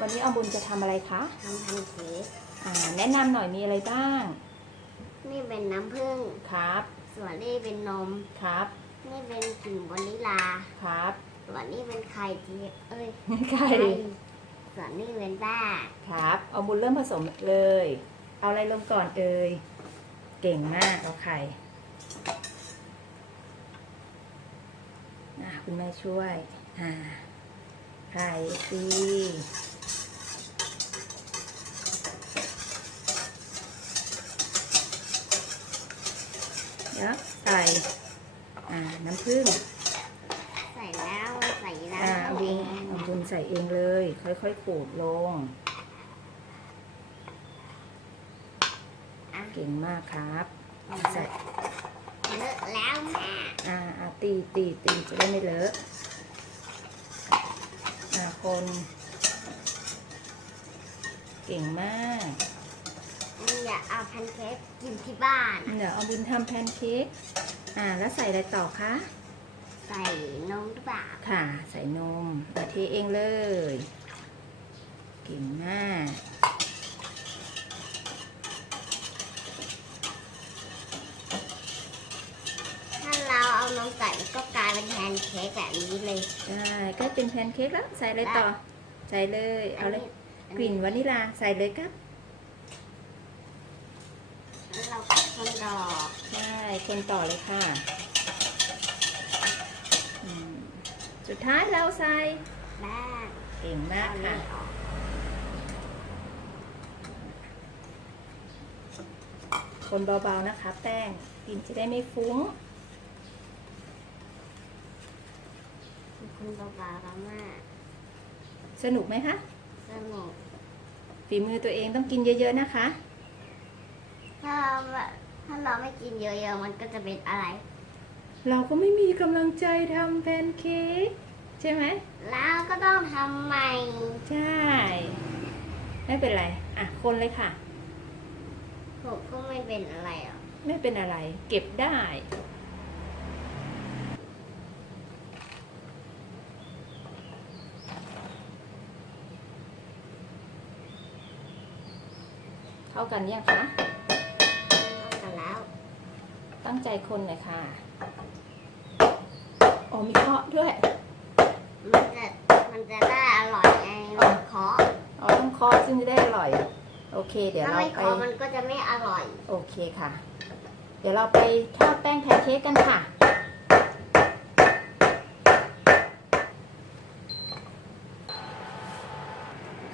วันนี้เอาบุญจะทำอะไรคะทำแพนเค้กอ่าแนะนำหน่อยมีอะไรบ้าง นี่เป็นน้ำผึ้งครับ ส่วนนี่เป็นนม ครับ นี่เป็นกลิ่นวานิลา ครับ ส่วนนี่เป็นไข่เจียวเอ้ยไข่ ส่วนนี่เป็นแป้งครับ เอาบุญเริ่มผสมเลย เอาอะไรลงก่อนเอ่ย เก่งมาก เอาไข่อ่าคุณแม่ช่วย อ่า ไข่สิ แล้วใส่อ่าน้ำผึ้งใส่แล้วใส่แล้วอ่าเอบุญงเอาบุญใส่เองเลย ค่อยๆขูดลง อะเก่งมากครับใส่เลอะแล้วแม่อ่าอ่าตีตีตีจะได้ไม่เลอะอ่าคน เก่งมากอยาก เอาแพนเค้กกินที่บ้าน เดี๋ยวเอาบุญทำแพนเค้กอ่า แล้วใส่อะไรต่อคะ ใส่นมหรือเปล่าค่ะ ใส่นมมาเทเองเลย เก่งมากถ้าเราเอานมใส่มันก็กลายเป็นแพนเค้กแบบนี้เลยใช่ใกล้เป็นแพนเค้กแล้ว ใส่อะไรต่อ ใส่เลย เอาเลยอักลิ่นวานิลา ใส่เลยครับ แล้วเรา ก็คนดอกใช่คนต่อเลยค่ะอืมสุดท้ายเราใส่แป้งเก่งมากเอาค่ะนี่ออกคนเบาๆนะคะ แป้งกลิ่นจะได้ไม่ฟุ้งคุณเบาๆแล้วมากสนุกไหมคะ สนุก ฝีมือตัวเองต้องกินเยอะๆนะคะ ถ้า ถ้าเราไม่กินเยอะๆมันก็จะเป็นอะไร เราก็ไม่มีกำลังใจทำแพนเค้กใช่ไหมแล้วก็ต้องทำใหม่ ใช่ ไม่เป็นไร อะ คนเลยค่ะ ผมก็ไม่เป็นอะไรหรอกไม่เป็นอะไร เก็บได้เข้ากันยังคะเอากันแล้ว ตั้งใจคนหน่อยค่ะโอ้มีเคาะด้วย มันจะมันจะได้อร่อยไงมันเคาะอ๋อต้องเคาะซึ่งจะได้อร่อย โอเค เดี๋ยวถ้าเราไม่ไปเคาะมันก็จะไม่อร่อย โอเคค่ะ เดี๋ยวเราไปทอดแป้งแพนเค้กกันค่ะ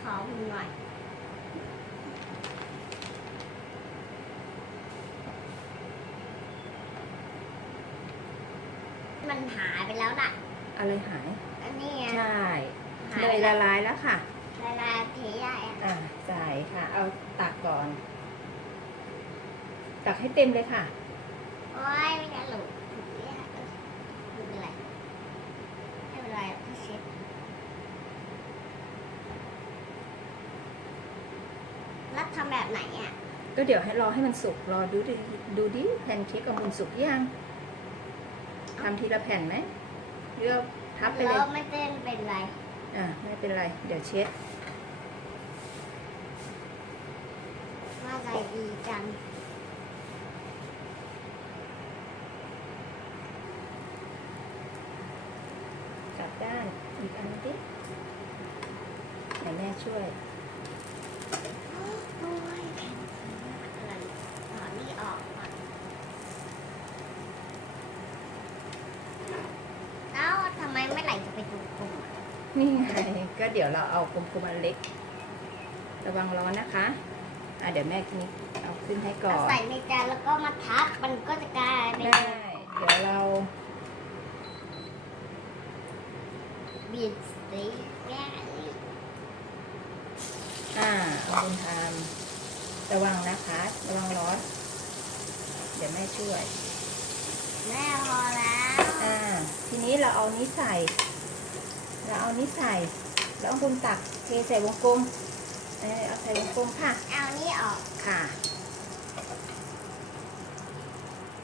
ขอคุณหน่อย มันหายไปแล้วน่ะ อะไรหาย อันนี้ไงใช่หาเนยยไปละแล้วลายแล้วค่ะละลายเทใหญ่อะอ่าใส่ค่ะ เอาตักก่อน ตักให้เต็มเลยค่ะ โอ้ยไม่ได้หลุดเนี่ยไม่เป็นไรไม่เป็นไรก็เช็ดแล้วทำแบบไหนอะ ก็เดี๋ยวให้รอให้มันสุก รอดูดิดูดิแผ่นเค้กของคุณสุกยัง ทำทีละแผ่นไหมเลือกทับไปเลแล้ยวไม่เต้นเป็นไร อ่าไม่เป็นไร เดี๋ยวเช็ดว่าใจดีจังกลับด้านอีกอันนิดไหนแม่ช่วย โอ้ยแผ่นอะไรถอนนี่ออกก่อนแล้วทำไมไม่ไหลจะไปดูกลุ่มอะ นี่ไงก็เดี๋ยวเราเอากลมๆอันเล็ก ระวังร้อนนะคะ อะเดี๋ยวแม่นี้เอาขึ้นให้ก่อเอานใส่ในจานแล้วก็มาทับมันก็จะกลายเป็นได้ เดี๋ยวเราบีดสีง่ายอ่าเอาบุญทำระวังนะคะ ระวังร้อน เดี๋ยวแม่ช่วย แม่พอแล้ว อ่า ทีนี้เราเอานี้ใส่ เราเอานี้ใส่แล้วเอาบุญตักเทใส่วงกลมเออเอาใส่วงกลมค่ะ เอานี่ออกค่ะ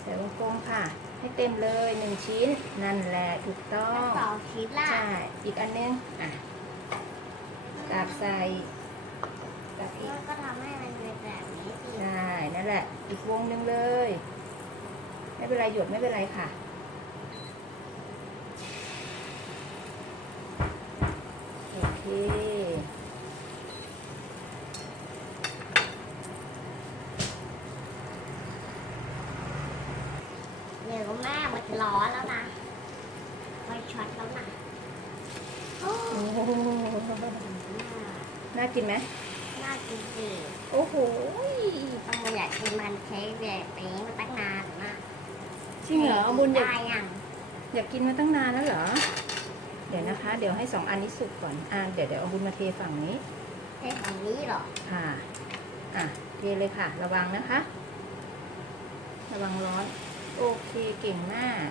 ใส่วงกลมค่ะ ให้เต็มเลยหนึ่งชิ้น นั่นแหละถูกต้อแล้วงสองชิ้นล่ะใช่ อีกอันนึง อะแม่ตักใส่ตักอีกแล้วก็ทำให้มันเป็นแบบนี้สิใช่ นั่นแหละ อีกวงหนึ่งเลย ไม่เป็นไรหยดไม่เป็นไรค่ะ โอ เค เดี๋ยวแม่มันจะร้อนแล้วนะไฟช็อตแล้วนะโอ้โอ้โหน่ากินไหมน่ากินสิโอ้โหต้องมาอยากกินมันเค้กแบบนี้มาตั้งนานมากจริงเหรอเอาบุญอยากได้ยังอยากกินมาตั้งนานแล้วเหรอ เดี๋ยวนะคะ เดี๋ยวให้สองอันนี้สุกก่อนอ่าเดี๋ยวเดี๋ยวเอาบุญมาเทฝั่งนี้ใช่ของนี้เหรอ ค่ะ อะเทเลยค่ะ ระวังนะคะ ระวังร้อน โอเคเก่งมาก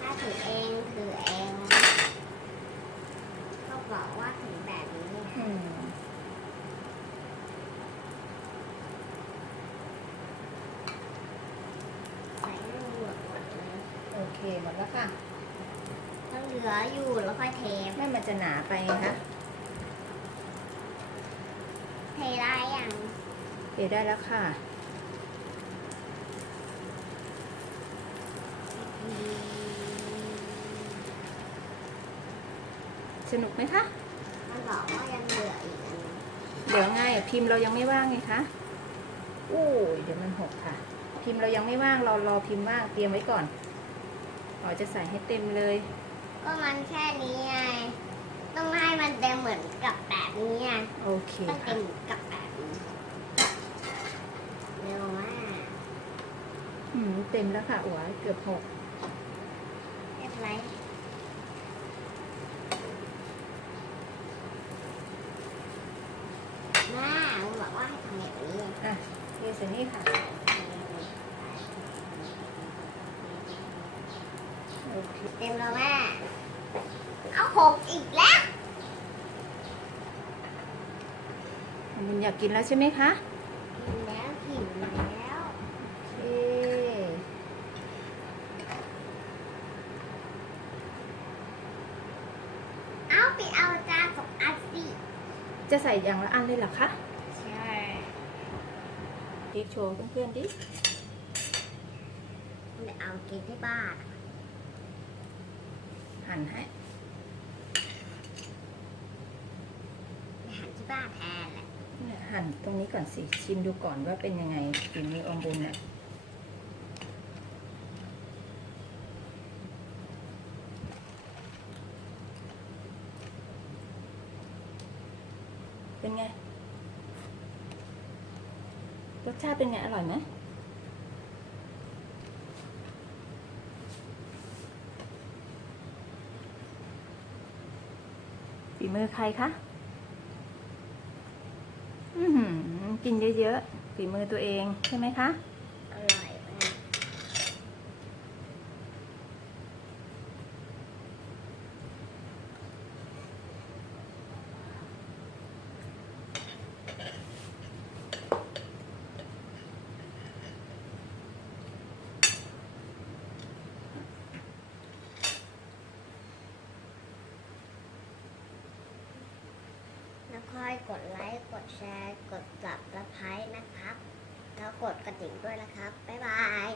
ถ้าถือเองถือเองเขาบอกว่าถือแบบนี้ อืม ใส่ให้มันหมดหมดเลย โอเค หมดแล้วค่ะต้องเหลืออยู่แล้วค่อยเทแม่มันจะหนาไปนะคะเทได้ยังเทได้แล้วค่ะสนุกไหมคะมันบอกว่ายังเหลืออีกอันนึงเดี๋ยวไงพิมพ์เรายังไม่ว่างไงคะอู้ยเดี๋ยวมันหกค่ะ พิมพ์เรายังไม่ว่างเรารอพิมพ์ว่างเตรียมไว้ก่อน เราจะใส่ให้เต็มเลย ก็มันแค่นี้ไง ต้องให้มันเต็มเหมือนกับแบบนี้ไงโอเคต้องค่ะเต็มกับแบบนี้เร็วมากอืมเต็มแล้วค่ะอัวเกือบหกไม่เป็นไรแม่มันบอกว่าให้ทำแบบนี้ไงอะเทใส่นี่ค่ะ โอ เคเต็มแล้วแม่ เอาหกอีกแล้ว มันอยากกินแล้วใช่ไหมคะ กินแล้วหิวแล้วโอเคเอาไปเอาจานสองอันสิจะใส่อย่างละอันเลยเหรอคะใช่พริกโชว์เพื่อนๆดิ ไปเอากินที่บ้าน หั่นให้ไปหาที่บ้านแทนแหละเนี่ยหั่นตรงนี้ก่อนสิ ชิมดูก่อนว่าเป็นยังไงฝีมืออมบุญเนี่ยเป็นไง รสชาติเป็นไง อร่อยไหม มือใครคะกินเยอะๆฝีมือตัวเองใช่ไหมคะ อร่อยมาก แล้ว ค่อยกดไลค์ กดแชร์ กด subscribe นะครับ แล้วกดกระดิ่งด้วยนะครับ บ๊ายบาย